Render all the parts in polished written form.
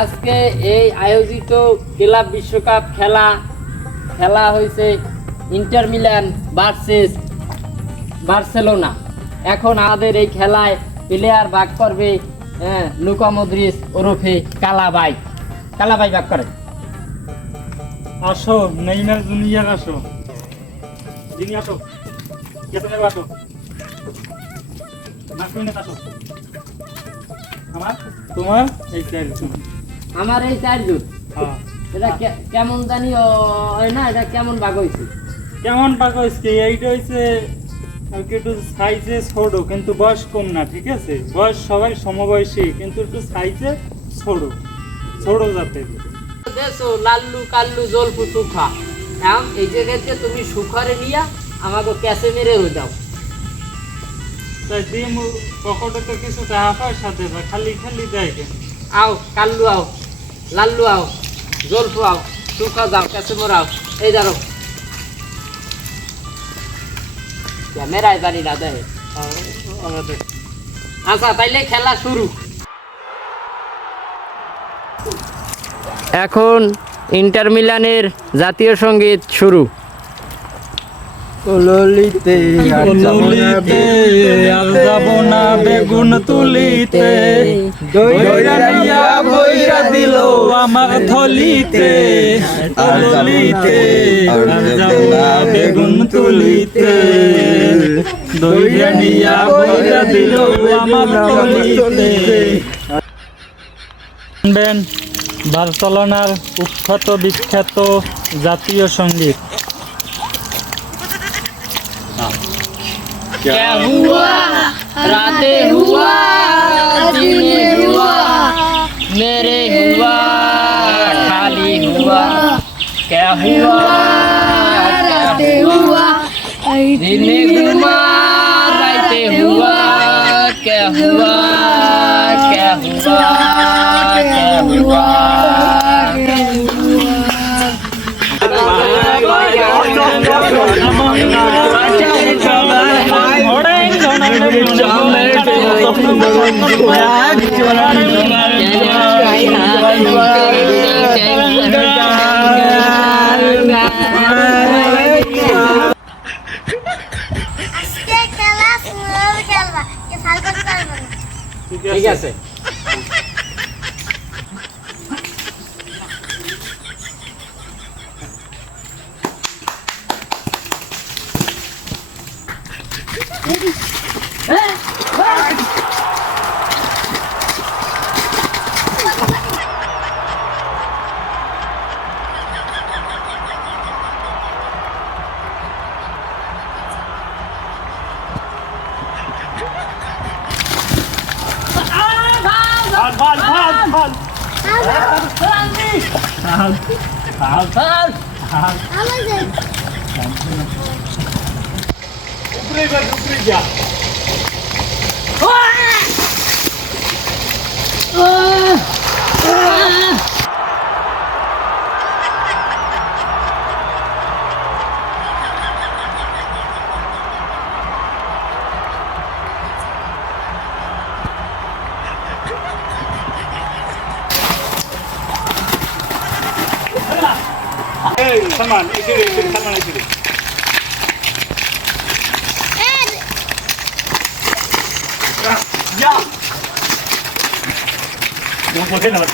আজকে এই আয়োজিত ক্লাব বিশ্বকাপ খেলা হয়েছে ইন্টার মিলান ভার্সেস বার্সেলোনা। এখন আমাদের এই খেলায় প্লেয়ার ভাগ করবে লুকা মদ্রিচ ওরফে কালাবাই ভাগ করে। আসো নেইমার জুনিয়র, আসো জিনি, আসো কেতনে, আসো মাসুমিনে, আসো তোমার এই চারজন, আমার এই চারজন। হ্যাঁ এটা কেমন জানি হয় না, এটা কেমন ভাগ হয়েছে? কেমন পাক হয়েছে? এইটা হয়েছে একটু সাইজে ছোট, কিন্তু বয়স কম না, ঠিক আছে? বয়স সবাই সমবয়সী, কিন্তু একটু সাইজে ছোট জাতের। দেখো লাল্লু কাল্লু জলফু সুখা, এই জায়গাতে তুমি সুখারে নিয়া আমাকে ক্যাশে মেরে দাও। তাই ডিম পকেটে তো কিছু টাকা পয়সা দেবে, খালি দেয় কেন? আও কাল্লু আও, লাল্লু আও, জলফু আও, সুখা যাও, ক্যাশে মোরাও। এই দাঁড়ো, ক্যামেরায় জানি না দেয়। আচ্ছা তাইলে খেলা শুরু। এখন ইন্টার মিলানের জাতীয় সঙ্গীত শুরু। ললিতে আর যাব না বেগুন তুলিতে, দইরা বইরা দিল আমার থলিতে। ললিতে আর যাব না বেগুন তুলিতে, দইরা বইরা দিল আমার থলিতে। বার্সেলোনার বিখ্যাত জাতীয় সঙ্গীত। क्या हुआ रातें हुआ दिने हुआ मेरे हुआ खाली हुआ, क्या हुआ रातें हुआ दिने हुआ रातें हुआ, क्या हुआ क्या हुआ क्या हुआ। ঠিক আছে, Salman, Salman, ya. Don't forget about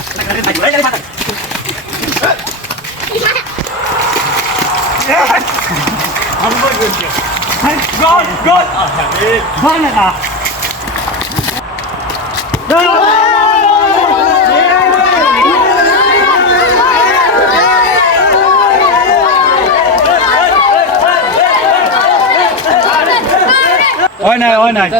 Oi nai.